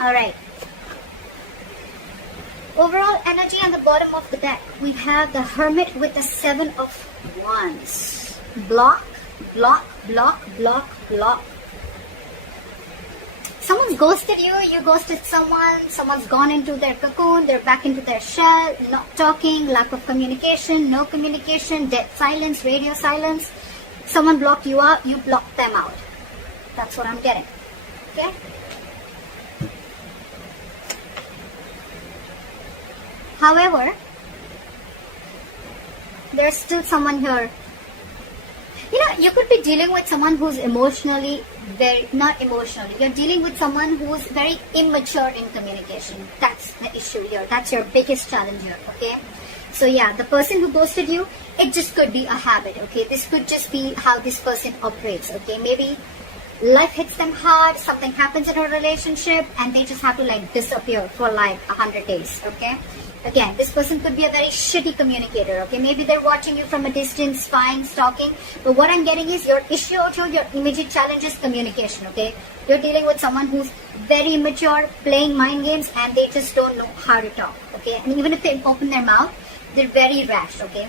Alright. Overall energy on the bottom of the deck, we have the Hermit with the 7 of Wands. Block, block, block, block, block. Someone's ghosted you, you ghosted someone, someone's gone into their cocoon, they're back into their shell, not talking, lack of communication, no communication, dead silence, radio silence. Someone blocked you out, you blocked them out. That's what I'm getting. Okay? However, there's still someone here. You know, you could be dealing with someone who's emotionally not emotionally. You're dealing with someone who's very immature in communication. That's the issue here. That's your biggest challenge here, okay? So yeah, the person who ghosted you, it just could be a habit, okay? This could just be how this person operates, okay? Maybe life hits them hard, something happens in a relationship, and they just have to like disappear for like 100 days, okay? Again, this person could be a very shitty communicator, okay? Maybe they're watching you from a distance, spying, stalking. But what I'm getting is your issue out here, your immediate challenge is communication, okay? You're dealing with someone who's very immature, playing mind games, and they just don't know how to talk, okay? And even if they open their mouth, they're very rash, okay?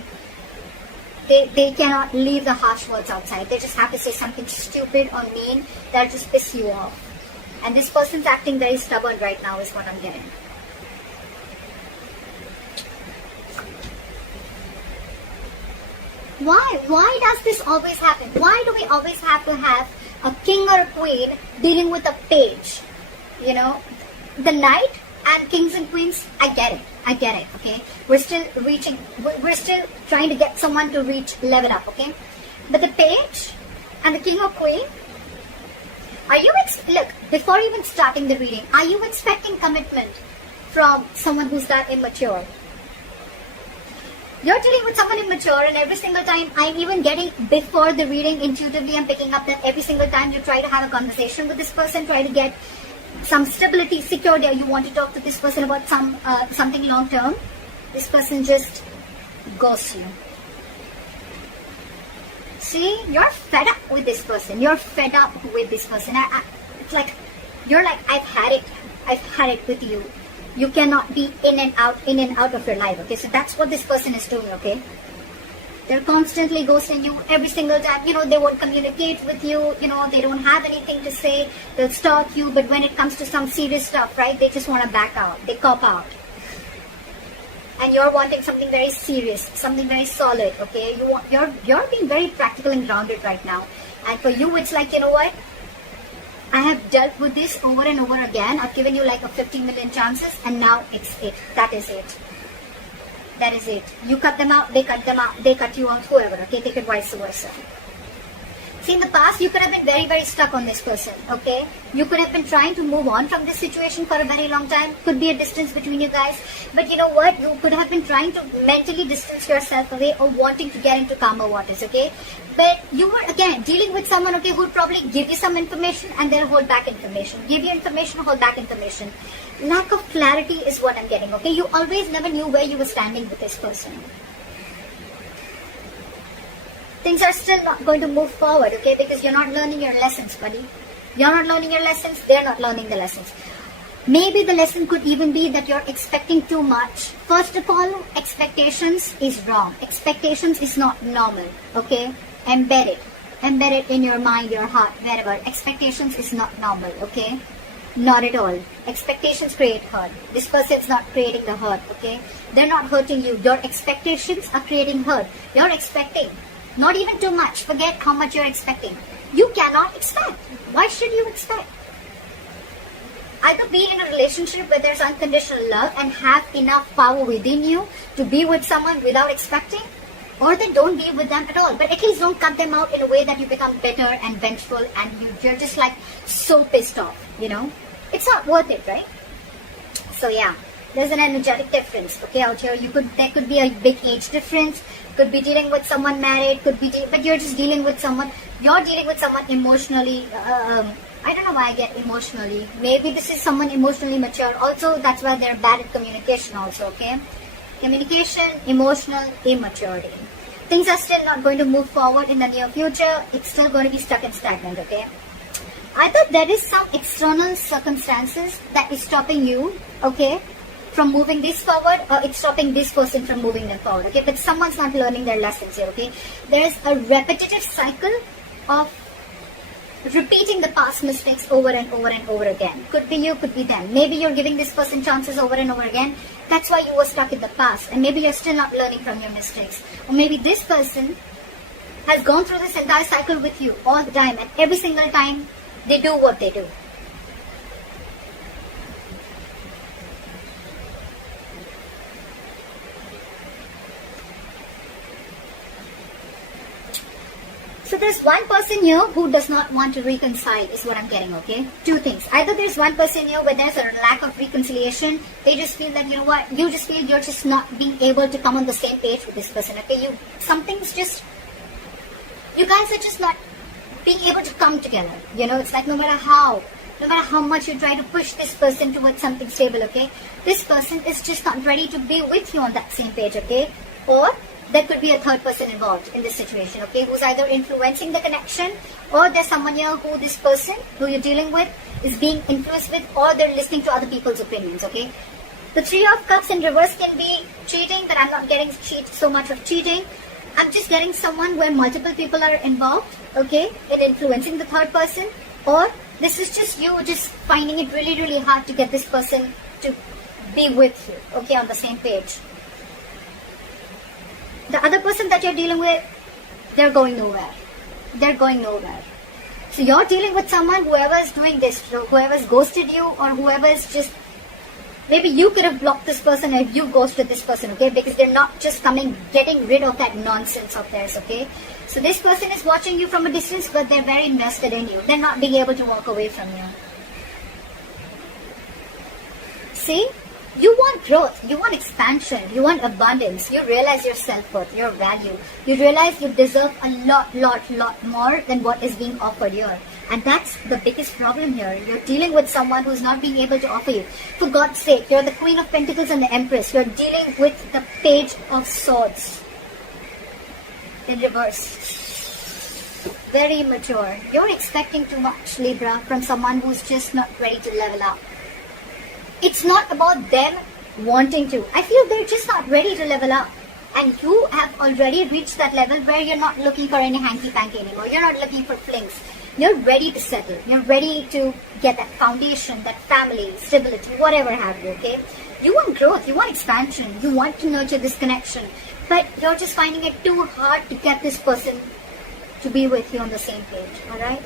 They cannot leave the harsh words outside. They just have to say something stupid or mean that'll just piss you off. And this person's acting very stubborn right now is what I'm getting. Why? Why does this always happen? Why do we always have to have a king or a queen dealing with a page? You know, the knight and kings and queens, I get it, okay? We're still trying to get someone to reach level up, okay? But the page and the king or queen, are you, look, before even starting the reading, are you expecting commitment from someone who's that immature? You're dealing with someone immature, and every single time I'm even getting, before the reading, intuitively I'm picking up that every single time you try to have a conversation with this person, try to get some stability, security, you want to talk to this person about something long term, this person just ghosts you. See, you're fed up with this person. You're fed up with this person. It's like, you're like, I've had it with you. You cannot be in and out of your life, okay? So that's what this person is doing, okay? They're constantly ghosting you every single time. You know, they won't communicate with you. You know, they don't have anything to say. They'll stalk you. But when it comes to some serious stuff, right, they just want to back out. They cop out. And you're wanting something very serious, something very solid, okay? You're being very practical and grounded right now. And for you, it's like, you know what? I have dealt with this over and over again. I've given you like a 50 million chances, and now it's it. That is it. That is it. You cut them out, they cut them out, they cut you out, whoever, okay? Take it vice versa. See, in the past, you could have been very, very stuck on this person, okay? You could have been trying to move on from this situation for a very long time. Could be a distance between you guys. But you know what? You could have been trying to mentally distance yourself away or wanting to get into calmer waters, okay? But you were, again, dealing with someone, okay, who would probably give you some information and then hold back information. Give you information, hold back information. Lack of clarity is what I'm getting, okay? You always never knew where you were standing with this person. Things are still not going to move forward, okay? Because you're not learning your lessons, buddy. You're not learning your lessons, they're not learning the lessons. Maybe the lesson could even be that you're expecting too much. First of all, expectations is wrong. Expectations is not normal, okay? Embed it. Embed it in your mind, your heart, wherever. Expectations is not normal, okay? Not at all. Expectations create hurt. This person's not creating the hurt, okay? They're not hurting you. Your expectations are creating hurt. You're expecting. Not even too much. Forget how much you're expecting. You cannot expect. Why should you expect? Either be in a relationship where there's unconditional love and have enough power within you to be with someone without expecting, or then don't be with them at all. But at least don't cut them out in a way that you become bitter and vengeful and you're just like so pissed off, you know? It's not worth it, right? So yeah, there's an energetic difference, okay, out here. There could be a big age difference. Could be dealing with someone married, but you're just dealing with someone, you're dealing with someone emotionally, I don't know why I get emotionally. Maybe this is someone emotionally mature. Also, that's why they're bad at communication also, okay? Communication, emotional, immaturity. Things are still not going to move forward in the near future. It's still going to be stuck and stagnant, okay? Either there is some external circumstances that is stopping you, okay, from moving this forward, or it's stopping this person from moving them forward, okay? But someone's not learning their lessons here, okay? There is a repetitive cycle of repeating the past mistakes over and over and over again. Could be you, could be them. Maybe you're giving this person chances over and over again. That's why you were stuck in the past, and maybe you're still not learning from your mistakes. Or maybe this person has gone through this entire cycle with you all the time, and every single time they do what they do. So there's one person here who does not want to reconcile is what I'm getting, okay? Two things. Either there's one person here where there's a lack of reconciliation. They just feel that, you know what, you just feel you're just not being able to come on the same page with this person, okay? You guys are just not being able to come together. You know, it's like no matter how much you try to push this person towards something stable, okay? This person is just not ready to be with you on that same page, okay? Or there could be a third person involved in this situation, okay? Who's either influencing the connection, or there's someone here who this person who you're dealing with is being influenced with, or they're listening to other people's opinions, okay? The Three of Cups in reverse can be cheating, but I'm not getting so much of cheating. I'm just getting someone where multiple people are involved, okay, in influencing the third person, or this is just you just finding it really, really hard to get this person to be with you, okay, on the same page. The other person that you're dealing with, they're going nowhere. They're going nowhere. So you're dealing with someone, whoever's doing this, whoever's ghosted you, or whoever's just, maybe you could have blocked this person if you ghosted this person, okay? Because they're not just getting rid of that nonsense of theirs, okay? So this person is watching you from a distance, but they're very invested in you. They're not being able to walk away from you. See? You want growth, you want expansion, you want abundance, you realize your self-worth, your value. You realize you deserve a lot more than what is being offered here. And that's the biggest problem here. You're dealing with someone who's not being able to offer you. For God's sake, you're the Queen of Pentacles and the Empress. You're dealing with the Page of Swords in reverse. Very immature. You're expecting too much, Libra, from someone who's just not ready to level up. It's not about them wanting to. I feel they're just not ready to level up. And you have already reached that level where you're not looking for any hanky-panky anymore. You're not looking for flings. You're ready to settle. You're ready to get that foundation, that family, stability, whatever have you, okay? You want growth. You want expansion. You want to nurture this connection. But you're just finding it too hard to get this person to be with you on the same page, alright?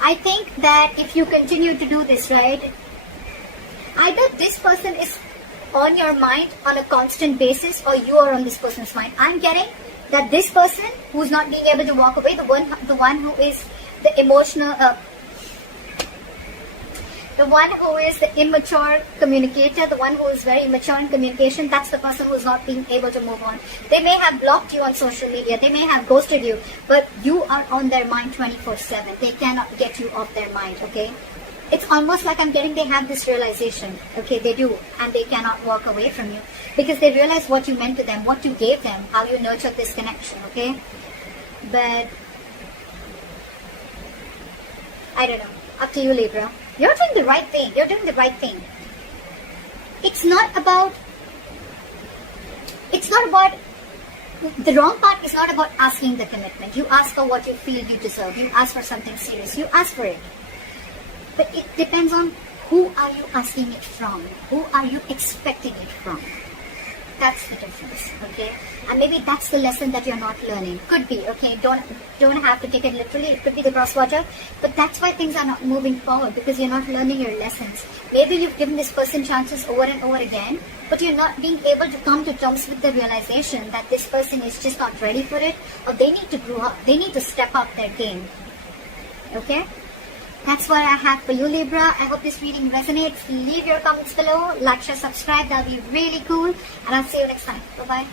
I think that if you continue to do this, right, either this person is on your mind on a constant basis, or you are on this person's mind. I'm getting that this person who's not being able to walk away, the one who is the emotional, the one who is the immature communicator, the one who is very immature in communication, that's the person who's not being able to move on. They may have blocked you on social media, they may have ghosted you, but you are on their mind 24/7. They cannot get you off their mind, okay? It's almost like I'm getting they have this realization, okay, they do, and they cannot walk away from you because they realize what you meant to them, what you gave them, how you nurtured this connection, okay? But I don't know, up to you, Libra. You're doing the right thing. You're doing the right thing. It's not about, the wrong part is not about asking the commitment. You ask for what you feel you deserve. You ask for something serious. You ask for it. But it depends on who are you asking it from? Who are you expecting it from? That's the difference, okay? And maybe that's the lesson that you're not learning. Could be, okay? Don't have to take it literally. It could be the crosswater. But that's why things are not moving forward, because you're not learning your lessons. Maybe you've given this person chances over and over again, but you're not being able to come to terms with the realization that this person is just not ready for it, or they need to grow up. They need to step up their game. Okay? That's what I have for you, Libra. I hope this reading resonates. Leave your comments below. Like, share, subscribe. That'll be really cool. And I'll see you next time. Bye-bye.